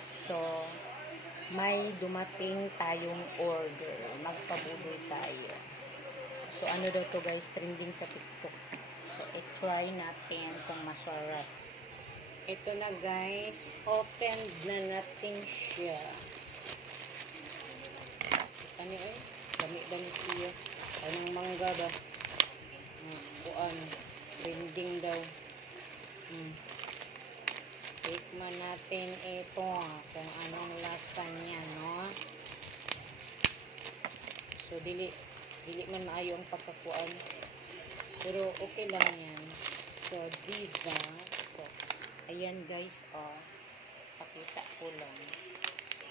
guys, so may dumating tayong order. Magpabudol tayo. So ano daw to guys, trending sa TikTok. So i-try natin kung masarap. Ito na guys, open na natin siya. Kita niyo eh, dami-dami siya. Anong mangga ba? Kuan, trending daw. Tikman natin ito kung anong lasa niya, no? So dili man maayo ang pagkakuan, pero okay lang yan. So diba, so ayan guys, pakita ko lang.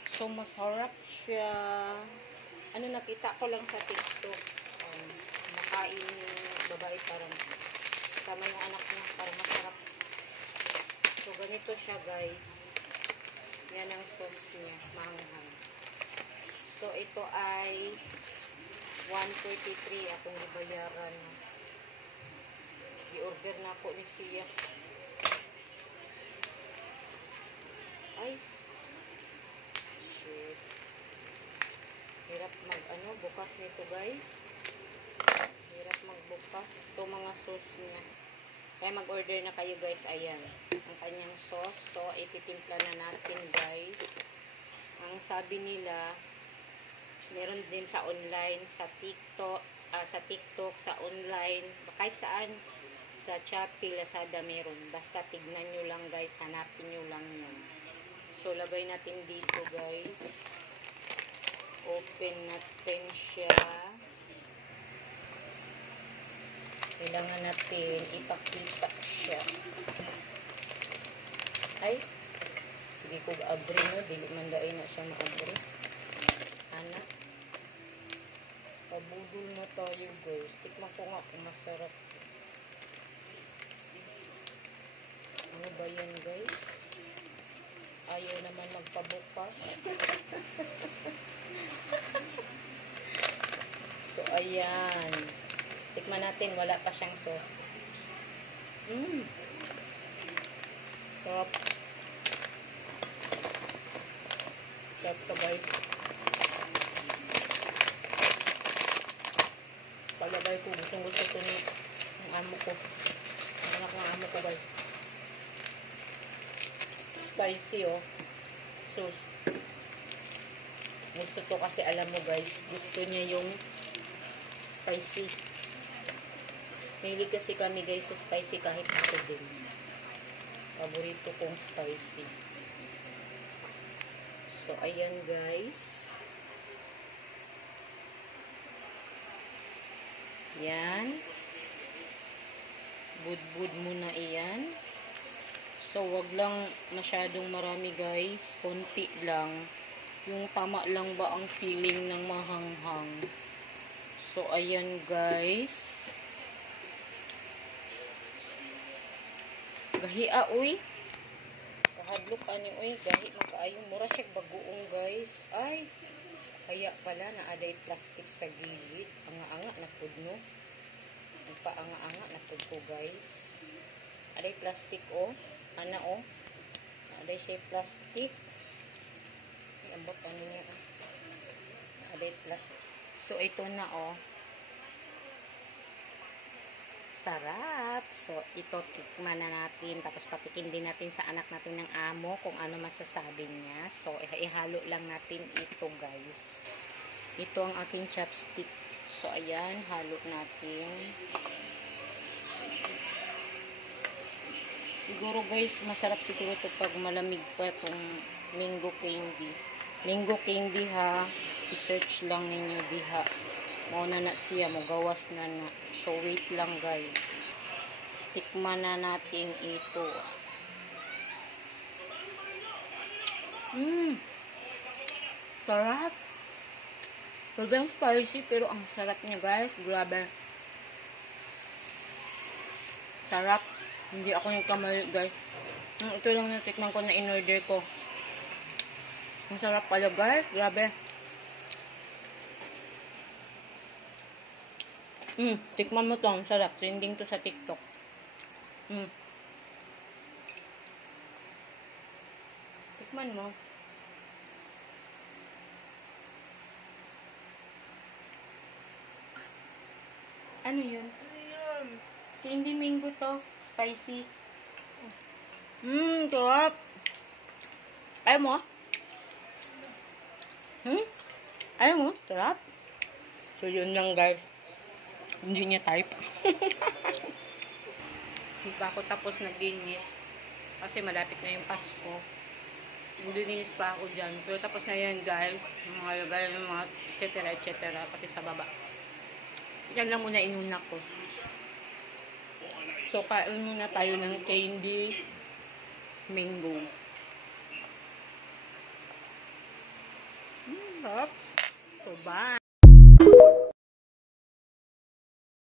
So masarap siya. Ano, nakita ko lang sa TikTok, nakain yung babae parang sama yung anak niya, parang masarap. So, ganito siya guys. Yan ang sauce niya. Maanghang. So, ito ay 133 akong ibayaran. I-order na ako ni Sia. Ay. Shit. Hirap bukas nito guys. Hirap magbukas. Ito mga sauce niya. Kaya mag-order na kayo guys. Ayan. Ang kanyang sauce. So, ititimpla na natin guys. Ang sabi nila, meron din sa online, sa TikTok, sa online, kahit saan, sa Shopee, Lazada meron. Basta tignan nyo lang guys, hanapin nyo lang yun. So, lagay natin dito guys. Open natin siya. Kailangan natin ipakita siya. Ay, sige ko abri no, dili man daay na siya maabri. Ana, pabudol na tayo guys. Tikman ko nga kung masarap. Ano ba yan guys? Ayaw naman magpabukas. So ayan, tikman natin, wala pa siyang sauce. Top. Top ka guys. Palagay ko, gusto ito ni ang amo ko. Ang anak ng amo ko guys. Spicy oh. Sauce. Gusto to kasi alam mo guys, gusto niya yung spicy. Mahilig kasi kami guys sa spicy kahit ako din. Paborito kong spicy. So, ayan guys. Yan. Bud-bud muna iyan. So, wag lang masyadong marami guys. Konti lang. Yung tama lang ba ang feeling ng mahanghang. So, ayan guys. Gahia uy. Kahadlok ani uy. Gahi magkaayong. Mura siya bagoong guys. Ay. Kaya pala naaday plastic sa gilid. Anga-anga na pud no. Nagpaanga-anga na pud ko guys. Aday plastic oh. Ana oh. Naaday siya plastic. Ambot ano niya oh. Naaday plastic. So ito na oh. Sarap. So, ito tikman na natin. Tapos, patikin din natin sa anak natin ng amo kung ano masasabi niya. So, ihalo lang natin ito, guys. Ito ang aking chopstick. So, ayan. Halo natin. Siguro, guys, masarap siguro ito pag malamig pa itong mango candy. Mango candy, ha. I-search lang ninyo, diha. Mauna na siya, magawas na na. So, wait lang guys. Tikman na natin ito. Sarap. Sobrang spicy, pero ang sarap niya guys. Grabe. Sarap. Hindi ako nagkamali guys. Ito lang natikman ko na in-order ko. Ang sarap pala guys. Grabe. Tikman mo to, ang sarap. Trending to sa TikTok. Tikman mo. Ano yun? Candy mango to. Spicy. Sarap. Ayaw mo? Ayaw mo? Sarap. So, yun lang guys. Hindi niya type. Hindi pa ako tapos naglinis. Kasi malapit na yung Pasko. Naglinis pa ako dyan. Pero tapos na yan guys. Yung mga lagay, yung mga etc. Pati sa baba. Yan lang muna inuna ko. So, kain muna tayo ng candy mango. Sarap. So, bye.